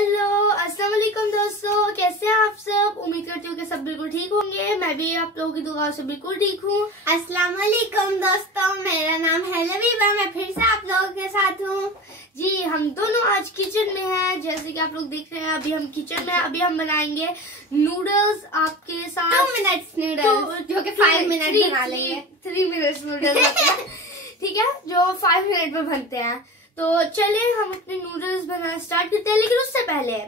Hello अस्सलाम वालेकुम दोस्तों, कैसे हैं आप सब। उम्मीद करती हूँ कि सब बिल्कुल ठीक होंगे। मैं भी आप लोगों की दुआ से बिल्कुल ठीक हूँ। अस्सलाम वालेकुम दोस्तों, मेरा नाम है लबीबा, मैं फिर से आप लोगों के साथ हूँ। जी, हम दोनों आज किचन में हैं। जैसे कि आप लोग देख रहे हैं, अभी हम किचन में, अभी हम बनाएंगे नूडल्स आपके साथ। 2 मिनट्स नूडल्स जो कि 5 मिनट बना लेंगे। 3 मिनट्स नूडल्स ठीक है, जो 5 मिनट में बनते हैं। तो चलिए हम अपने नूडल्स बनाना स्टार्ट करते हैं। लेकिन उससे पहले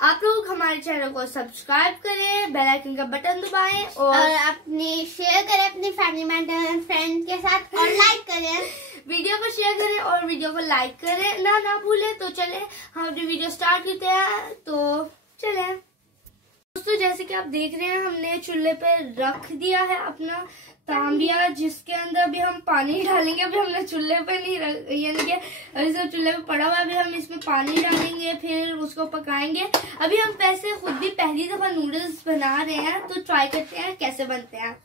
आप लोग हमारे चैनल को सब्सक्राइब करें, बेल आइकन का बटन दबाएं और अपनी शेयर करें अपनी फैमिली मेंबर फ्रेंड के साथ और लाइक करें। वीडियो को शेयर करें और वीडियो को लाइक करें ना भूलें। तो चले हम अपनी वीडियो स्टार्ट करते हैं। तो चले दोस्तों, जैसे कि आप देख रहे हैं, हमने चूल्हे पे रख दिया है अपना तांबिया, जिसके अंदर अभी हम पानी डालेंगे। अभी हमने चूल्हे पे नहीं यानी कि अभी सब चूल्हे पे पड़ा हुआ है। अभी हम इसमें पानी डालेंगे, फिर उसको पकाएंगे। अभी हम वैसे खुद भी पहली दफा नूडल्स बना रहे हैं, तो ट्राई करते हैं कैसे बनते हैं।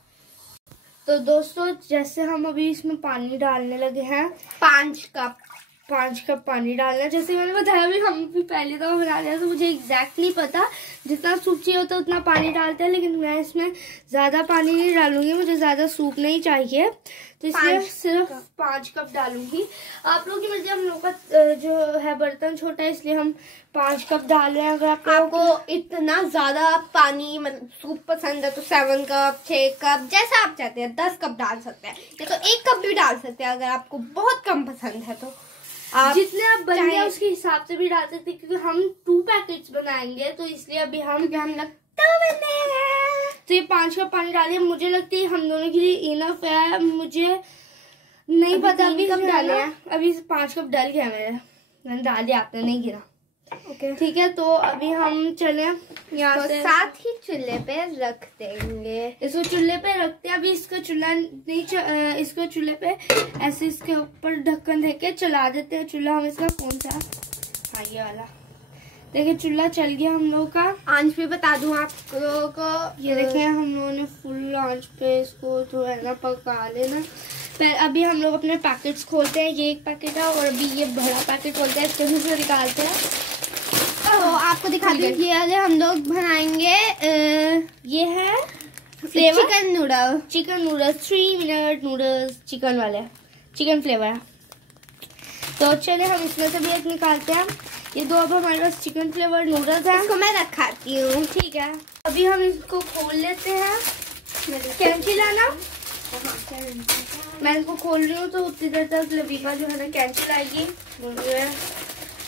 तो दोस्तों, जैसे हम अभी इसमें पानी डालने लगे हैं, 5 कप पानी डालना है। जैसे मैंने बताया, अभी हम भी पहली दफा बना रहे हैं, तो मुझे एग्जैक्ट नहीं पता। जितना सूप चाहिए होता है उतना पानी डालते हैं, लेकिन मैं इसमें ज्यादा पानी नहीं डालूंगी, मुझे ज्यादा सूप नहीं चाहिए, तो इसलिए सिर्फ 5 कप डालूंगी। आप लोगों की मर्जी। हम लोग का जो है बर्तन छोटा है, इसलिए हम 5 कप डाल रहे हैं। अगर आपको इतना ज्यादा पानी मतलब सूप पसंद है तो 7 कप 6 कप जैसा आप चाहते हैं 10 कप डाल सकते हैं, या तो 1 कप भी डाल सकते हैं। अगर आपको बहुत कम पसंद है तो आप जितने आप बन गए उसके हिसाब से भी डाल सकते हैं, क्योंकि हम 2 पैकेट्स बनाएंगे, तो इसलिए अभी हम तो ये 5 कप पानी डालिए। मुझे लगती है हम दोनों के लिए इनफ है। मुझे नहीं पता अभी कब डाले हैं। अभी 5 कप डल गया मैंने डाल दिया, आपने नहीं गिरा। ओके ठीक है, तो अभी हम चले यहाँ से साथ ही चूल्हे पे रख देंगे। इसको चूल्हे पे रखते हैं। अभी इसका चूल्हा नहीं इसको चूल्हे पे ऐसे इसके ऊपर ढक्कन देके चला देते हैं। चूल्हा हम इसका कौन सा, हाँ ये वाला। देखिए चूल्हा चल गया हम लोग का। आंच भी बता दूं आप लोगों को, ये देखें हम लोगों ने फुल आंच पे इसको थोड़ा ना पका लेना। फिर अभी हम लोग अपने पैकेट्स खोलते हैं। ये एक पैकेट है और अभी ये बड़ा पैकेट खोलते हैं, इसके से निकालते हैं। तो आपको दिखा दूं, ये हम लोग बनाएंगे ये है flavour chicken noodles 3 minute noodles chicken वाले, चिकन फ्लेवर है। तो चले हम इसमें से भी एक निकालते हैं। ये 2 अब हमारे पास चिकन फ्लेवर नूडल्स है। इसको मैं रखाती हूँ, ठीक है। अभी हम इसको खोल लेते हैं। कैंची लाना, मैं इसको खोल रही हूँ, तो उतनी देर तक लबीबा जो है ना कैंची लाएगी।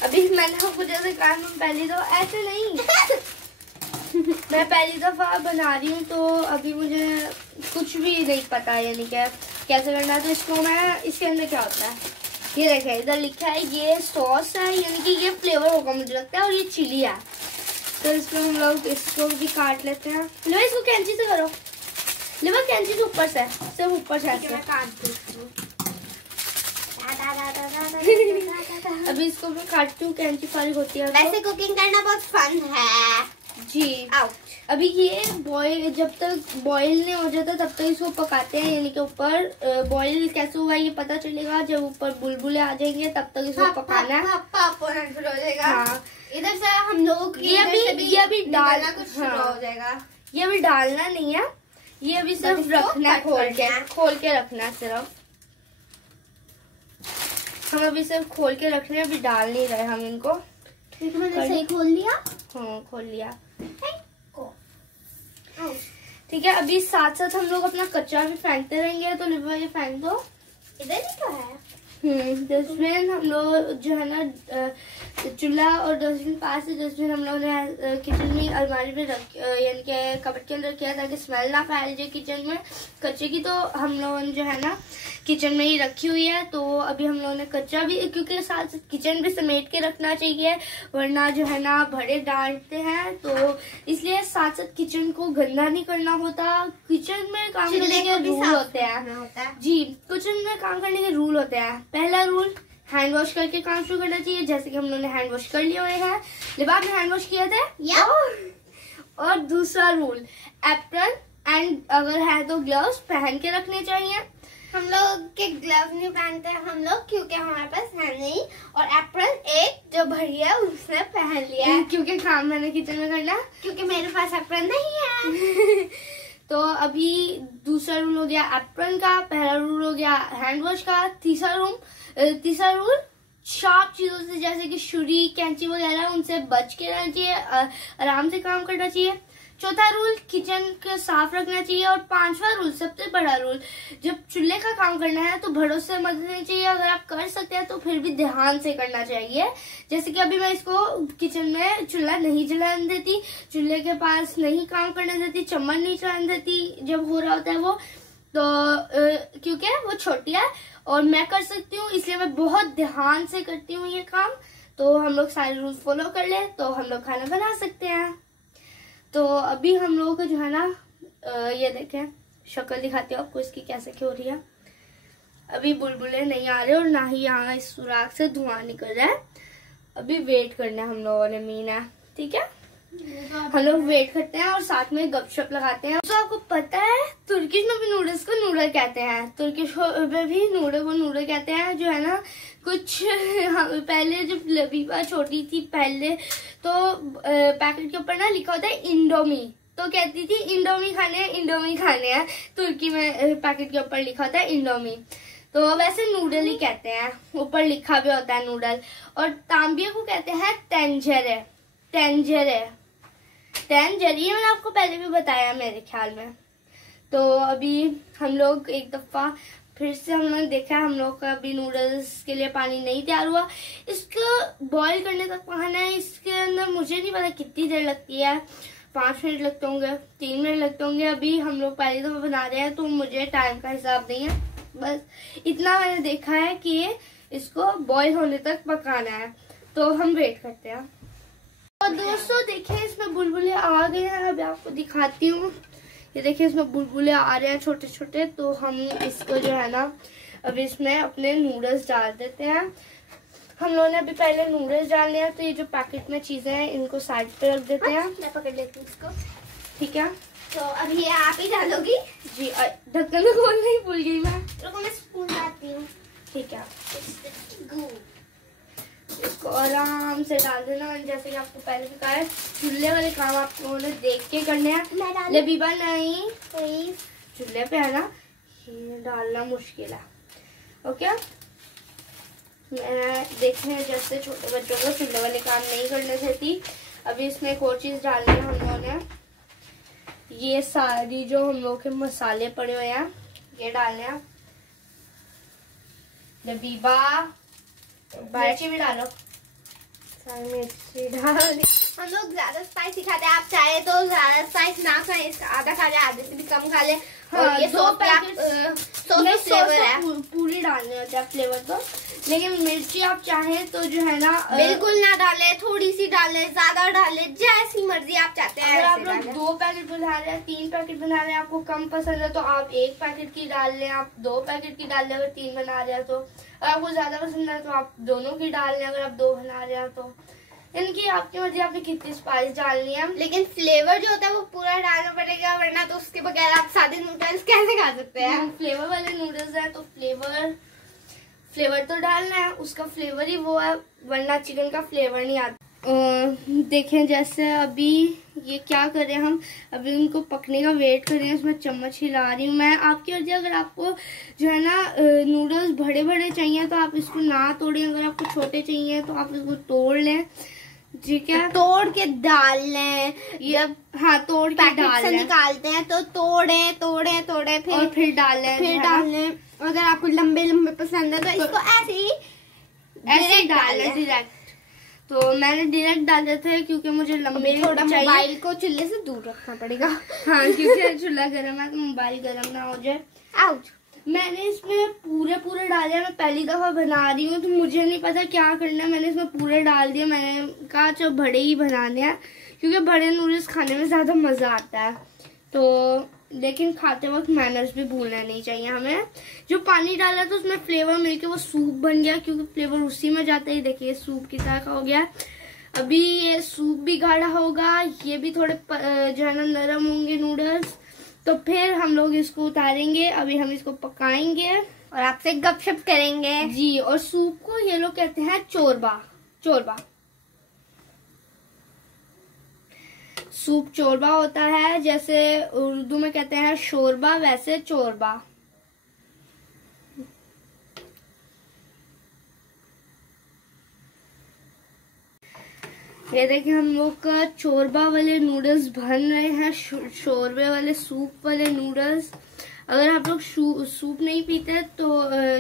अभी मैंने आपको जैसे कहा, पहली तो ऐसे नहीं मैं पहली दफा बना रही हूँ, तो अभी मुझे कुछ भी नहीं पता यानी क्या कैसे करना है। तो इसको मैं, इसके अंदर क्या होता है ये देखें, इधर लिखा है ये सॉस है, यानी कि ये फ्लेवर होगा मुझे लगता है, और ये चिली है। तो इसको हम लोग इसको भी काट लेते हैं। लो इसको कैंची से करो, लो कैंची से ऊपर से, सिर्फ ऊपर से काट दो। अभी इसको मैं काटती हूँ, कैंची फारिग होती है। वैसे कुकिंग करना बहुत फन है जी। अभी ये बॉईल, जब तक बॉईल नहीं हो जाता तब तक इसको पकाते हैं। यानी कि ऊपर बॉईल कैसे हुआ ये पता चलेगा जब ऊपर बुलबुले आ जाएंगे, तब तक इसको पकाना है। हाँ। इधर से हम लोग ये अभी डालना कुछ शुरू हो जाएगा। ये अभी डालना नहीं है, ये अभी सिर्फ रखना है, खोल के रखना है सिर्फ। हम अभी सिर्फ खोल के रखने हैं, अभी डाल नहीं रहे हम इनको। खोल लिया, हाँ खोल लिया। ठीक है, अभी साथ साथ हम लोग अपना कच्चा भी फेंकते रहेंगे। तो लिबा ये फेंक दो, इधर ही तो है। डस्टबिन हम लोग जो है ना चूल्हा और डस्टबिन पास है। डस्टबिन हम लोग ने किचन में अलमारी में रख, यानी कि कबर्ड के अंदर किया, ताकि स्मेल ना फैल जाए किचन में कच्चे की। तो हम लोगों ने जो है ना किचन में ही रखी हुई है। तो अभी हम लोगों ने कच्चा भी, क्योंकि साथ साथ किचन भी समेट के रखना चाहिए, वरना जो है ना बड़े डांटते हैं। तो इसलिए साथ साथ किचन को गंदा नहीं करना होता। किचन में काम करने के रूल होते हैं जी, किचन में काम करने के रूल होते हैं। पहला रूल, हैंड वॉश करके काम शुरू करना चाहिए। जैसे कि हम लोगों ने हैंड वॉश कर लिए हुए हैं। लिबाब ने हैंड वॉश किया था। और दूसरा रूल, एप्रन एंड अगर है तो ग्लव्स पहन के रखने चाहिए। हम लोग के ग्लव्स नहीं पहनते हम लोग क्योंकि हमारे पास है नहीं, और एप्रन एक जो भैया है उसने पहन लिया है क्योंकि काम मैंने किचन में करना, क्योंकि मेरे पास एप्रन नहीं है। तो अभी दूसरा रूल हो गया एप्रन का, पहला रूल हो गया हैंड वॉश का, तीसरा रूल शार्प चीजों से जैसे कि छुरी कैंची वगैरह उनसे बच के रहना चाहिए, आराम से काम करना चाहिए। चौथा रूल किचन को साफ रखना चाहिए। और पांचवा रूल सबसे बड़ा रूल, जब चूल्हे का काम करना है तो भरोसे से मदद नहीं चाहिए। अगर आप कर सकते हैं तो फिर भी ध्यान से करना चाहिए। जैसे कि अभी मैं इसको किचन में चूल्हा नहीं जलाने देती, चूल्हे के पास नहीं काम करने देती, चम्मच नहीं चलाने देती जब हो रहा होता है वो, तो क्योंकि वो छोटी है और मैं कर सकती हूँ, इसलिए मैं बहुत ध्यान से करती हूँ ये काम। तो हम लोग सारे रूल फॉलो कर ले तो हम लोग खाना बना सकते हैं। तो अभी हम लोगों को जो है ना ये देखें, शक्ल दिखाती हूँ आपको इसकी कैसे क्या हो रही है। अभी बुलबुले नहीं आ रहे और ना ही यहाँ इस सुराख से धुआं निकल रहा है। अभी वेट करना है हम लोगों ने, मीना, ठीक है, हम लोग वेट करते हैं और साथ में गपशप लगाते हैं। तो आपको पता है तुर्किश में भी नूडल्स को नूडल कहते हैं, तुर्किश में भी नूडल को नूडल कहते हैं। जो है ना कुछ पहले जब लबीबा छोटी थी पहले तो पैकेट के ऊपर ना लिखा होता है इंडोमी, तो कहती थी इंडोमी खाने हैं। तुर्की में पैकेट के ऊपर लिखा होता है इंडोमी, तो वैसे नूडल ही कहते हैं, ऊपर लिखा भी होता है नूडल। और तांबिया को कहते हैं टेंजरे, ये मैंने आपको पहले भी बताया मेरे ख्याल में। तो अभी हम लोग एक दफा फिर से हमने देखा, हम लोग का अभी नूडल्स के लिए पानी नहीं तैयार हुआ। इसको बॉईल करने तक पकाना है। इसके अंदर मुझे नहीं पता कितनी देर लगती है, 5 मिनट लगते होंगे, 3 मिनट लगते होंगे। अभी हम लोग पहली दफा बना रहे हैं तो मुझे टाइम का हिसाब नहीं है, बस इतना मैंने देखा है कि इसको बॉईल होने तक पकाना है। तो हम वेट करते हैं। और दोस्तों देखिए इसमें बुलबुले आ गए हैं, अभी आपको दिखाती हूँ। ये देखिए इसमें बुलबुले आ रहे हैं छोटे छोटे। तो हम इसको जो है ना अभी इसमें अपने नूडल्स डाल देते हैं। हम लोगों ने अभी पहले नूडल्स डालने हैं, तो ये जो पैकेट में चीजें हैं इनको साइड पे रख देते हैं। मैं पकड़ लेती हूँ इसको, ठीक है। तो अभी ये आप ही डालोगी? जी, ढक्कन खोलना ही भूल गई मैं। रुको मैं स्पून लाती हूँ। ठीक है, इसको आराम से डाल देना। जैसे कि आपको पहले भी कहा है, चूल्हे वाले काम आप लोगों ने देख के करने हैं। लबीबा नहीं, चूल्हे पे है ना, ये डालना मुश्किल है। ओके, मैं देखते हैं जैसे छोटे बच्चों को चूल्हे वाले काम नहीं करने देती। अभी इसमें एक और चीज डालनी है हम लोगों ने, ये सारी जो हम लोग के मसाले पड़े हुए हैं ये डालने हैं। लबीबा मिर्ची भी डालो, मिर्ची डाल। हम लोग ज्यादा स्पाइसी खाते हैं, आप चाहे तो ज्यादा स्पाइस ना खाएं, आधा खा ले, आधे से भी कम खा ले। और ये दो पैकेट फ्लेवर है, पूरी डालने होते हैं फ्लेवर तो। लेकिन मिर्ची आप चाहें तो जो है ना बिल्कुल ना डाले, थोड़ी सी डाले, ज्यादा डाले, जैसी मर्जी आप चाहते हैं। अगर आप लोग 2 पैकेट बना रहे हैं, 3 पैकेट बना रहे हैं, आपको कम पसंद है तो आप 1 पैकेट की डाल लें, आप 2 पैकेट की डाल लें अगर 3 बना रहे हैं तो। अगर आपको ज्यादा पसंद है तो आप दोनों की डाल लें अगर आप 2 बना रहे हैं तो। इनकी आपकी मर्जी, आपने कितनी स्पाइस डालनी है। लेकिन फ्लेवर जो होता है वो पूरा डालना पड़ेगा, वरना तो उसके बगैर आप सादे नूडल्स कैसे खा सकते हैं। फ्लेवर वाले नूडल्स है तो फ्लेवर तो डालना है, उसका फ्लेवर ही वो है, वरना चिकन का फ्लेवर नहीं आता। देखें जैसे अभी ये क्या कर रहे हैं हम, अभी उनको पकने का वेट कर रहे हैं। इसमें चम्मच हिला रही हूँ मैं। आपकी मर्जी, अगर आपको जो है ना नूडल्स बड़े बड़े चाहिए तो आप इसको ना तोड़ें, अगर आपको छोटे चाहिए तो आप इसको तोड़ लें, ठीक है, तोड़ के डाल लें। ये हाँ, तोड़ के डाल लें, निकालते हैं तो तोड़े फिर डाल लें। अगर आपको लंबे लंबे पसंद है तो इसको ऐसे ही डाल लें डायरेक्ट। तो मैंने डायरेक्ट डाले थे क्योंकि मुझे लंबे थोड़ा मोबाइल को चूल्हे से दूर रखना पड़ेगा। हाँ, क्योंकि चूल्हा गर्म है तो मोबाइल गर्म ना हो जाए। आउट। मैंने इसमें पूरे डाले हैं, मैं पहली दफा बना रही हूँ तो मुझे नहीं पता क्या करना है। मैंने इसमें पूरे डाल दिए। मैंने कहा जो बड़े ही बनाने हैं क्योंकि बड़े नूडल्स खाने में ज्यादा मजा आता है। तो लेकिन खाते वक्त मैनर्स भी भूलना नहीं चाहिए हमें। जो पानी डाला था उसमें फ्लेवर मिलके वो सूप बन गया, क्योंकि फ्लेवर उसी में जाता है। देखिए सूप की तरह का हो गया। अभी ये सूप भी गाढ़ा होगा, ये भी थोड़े जो है ना नरम होंगे नूडल्स। तो फिर हम लोग इसको उतारेंगे, अभी हम इसको पकाएंगे और आपसे गपशप करेंगे जी। और सूप को ये लोग कहते हैं चोरबा। चोरबा सूप चोरबा होता है, जैसे उर्दू में कहते हैं शोरबा, वैसे चोरबा। ये देखिए हम लोग का चोरबा वाले नूडल्स बन रहे हैं, शोरबे वाले सूप वाले नूडल्स। अगर आप लोग सूप नहीं पीते तो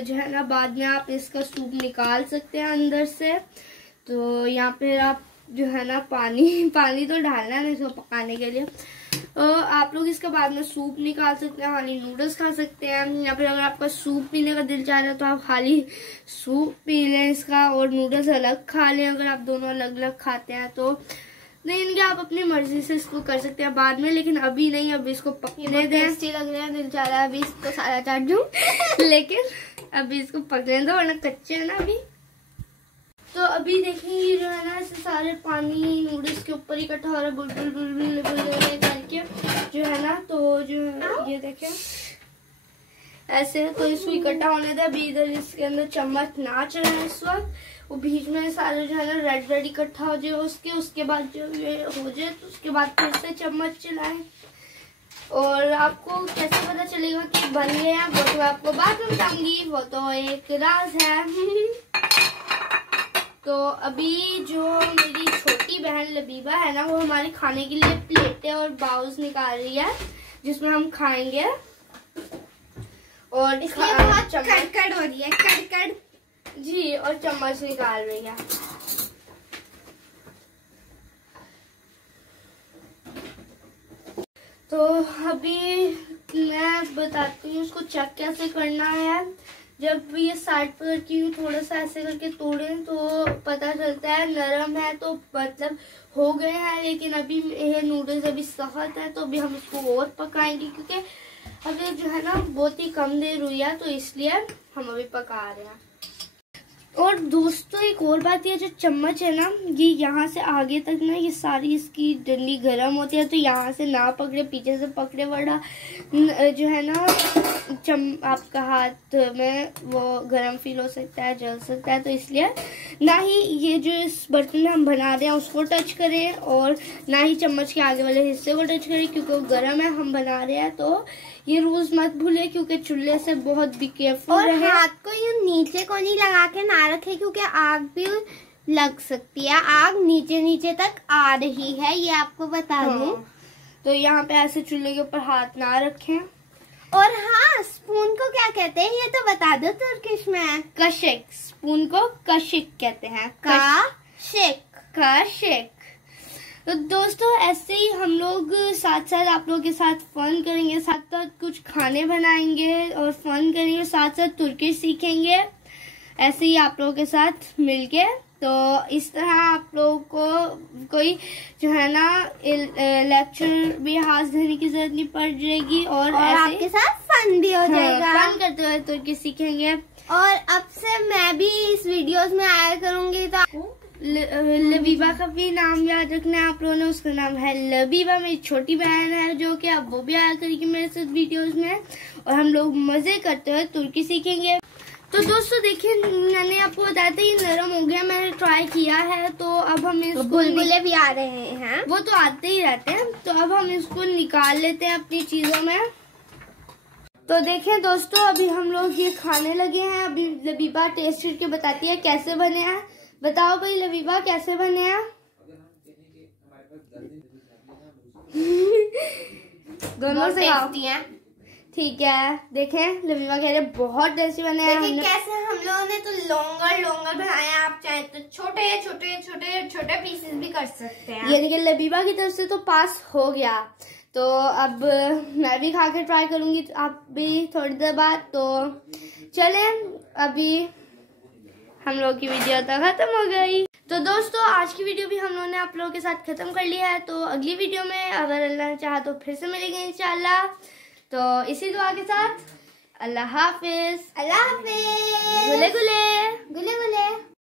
जो है ना बाद में आप इसका सूप निकाल सकते हैं अंदर से। तो यहाँ पे आप जो है ना पानी तो डालना है इसको पकाने के लिए। आप लोग इसके बाद में सूप निकाल सकते हैं, खाली नूडल्स खा सकते हैं। या फिर अगर आपका सूप पीने का दिल चाह रहा है तो आप खाली सूप पी लें इसका और नूडल्स अलग खा लें। अगर आप दोनों अलग अलग खाते हैं तो नहीं, इनके आप अपनी मर्जी से इसको कर सकते हैं बाद में, लेकिन अभी नहीं, अभी इसको पकने दें। टेस्टी लग रहा है, दिल चाह रहा है अभी इसको सारा चाट दूं लेकिन अभी इसको पकने दो वरना कच्चे है ना अभी। तो अभी देखिए जो है ना ऐसे सारे पानी नूडल्स के ऊपर इकट्ठा हो रहा है, बुलबुल बुलबुल बुलबुल करके जो है ना। तो जो ये देखें ऐसे, तो इसको इकट्ठा होने दे। अभी इधर इसके अंदर चम्मच नाच रहे हैं इस वक्त, वो बीच में सारे जो है ना रेड रेड इकट्ठा हो जाए उसके बाद जो ये हो जाए तो उसके बाद फिर से चम्मच चलाएं। और आपको कैसे पता चलेगा कि बन गया वो तो आपको बाद में बताऊंगी, वो तो एक राज है। तो अभी जो मेरी छोटी बहन लबीबा है ना, वो हमारे खाने के लिए प्लेटें और बाउल्स निकाल रही है जिसमें हम खाएंगे। और इसलिए बहुत कड़कड़ हो रही है, कड़कड़ जी, और चम्मच निकाल रही है। तो अभी मैं बताती हूँ उसको चेक कैसे करना है। जब ये साइड पर रखी हुई थोड़ा सा ऐसे करके तोड़ें तो पता चलता है नरम है तो मतलब हो गए हैं, लेकिन अभी ये नूडल्स अभी सख्त है तो अभी हम इसको और पकाएंगे क्योंकि अभी जो है ना बहुत ही कम देर हुई है, तो इसलिए हम अभी पका रहे हैं। और दोस्तों एक और बात ये जो चम्मच है ना, ये यहाँ से आगे तक ना ये सारी इसकी डंडी गर्म होती है, तो यहाँ से ना पकड़े, पीछे से पकड़े वरना जो है ना आपका हाथ में वो गर्म फील हो सकता है, जल सकता है। तो इसलिए ना ही ये जो इस बर्तन में हम बना रहे हैं उसको टच करें और ना ही चम्मच के आगे वाले हिस्से को टच करें क्योंकि वो गर्म है, हम बना रहे हैं। तो ये रूल्स मत भूले क्योंकि चूल्हे से बहुत बी केयरफुल और रहे। हाथ को ये नीचे को नहीं लगा के ना रखे क्योंकि आग भी लग सकती है। आग नीचे नीचे तक आ रही है, ये आपको बता दूं। तो यहाँ पे ऐसे चूल्हे के ऊपर हाथ ना रखें। और हाँ, स्पून को क्या कहते हैं ये तो बता दो तुर्किश में। कशिक, स्पून को कशिक कहते हैं। कशिक। तो दोस्तों ऐसे ही हम लोग साथ साथ आप लोगों के साथ फन करेंगे, साथ साथ कुछ खाने बनाएंगे और फन करेंगे, साथ साथ तुर्की सीखेंगे ऐसे ही आप लोगों के साथ मिलके। तो इस तरह आप लोगों को कोई जो है ना लेक्चर भी हाथ देने की जरूरत नहीं पड़ जाएगी और ऐसे आपके साथ फन भी हो जाएगा। फन करते हुए तुर्की सीखेंगे। और अब से मैं भी इस वीडियोस में आया करूंगी तो लबीबा का भी नाम याद रखना है आप लोगों ने, उसका नाम है लबीबा, मेरी छोटी बहन है जो कि अब वो भी आया करेगी मेरे साथ वीडियोस में और हम लोग मजे करते हुए तुर्की सीखेंगे। तो दोस्तों देखिए मैंने आपको बताया था ये नरम हो गया, मैंने ट्राई किया है। तो अब हम इसको बुलबुले भी आ रहे हैं, वो तो आते ही रहते हैं। तो अब हम इसको निकाल लेते हैं अपनी चीजों में। तो देखें दोस्तों अभी हम लोग ये खाने लगे हैं। अभी लबीबा टेस्ट करके बताती है कैसे बने हैं। बताओ भाई लबीबा कैसे बने हैं? दोनों से टेस्टी हैं। ठीक है, देखें लबीबा कह रहे बहुत टेस्टी बने हैं। देखिए कैसे हम लोगों ने तो लोंगर बनाए हैं, आप चाहे तो छोटे पीसेस भी कर सकते हैं। ये देखिए लबीबा की तरफ से तो पास हो गया। तो अब मैं भी खा के ट्राई करूंगी, तो आप भी थोड़ी देर बाद। तो चले अभी हम लोग की वीडियो तो खत्म हो गई। तो दोस्तों आज की वीडियो भी हम लोगों ने आप लोगों के साथ खत्म कर लिया है। तो अगली वीडियो में अगर अल्लाह ने चाहा तो फिर से मिलेंगे इंशाल्लाह। तो इसी दुआ के साथ अल्लाह हाफिज। अल्लाह हाफिज। गुले गुले। गुले गुले।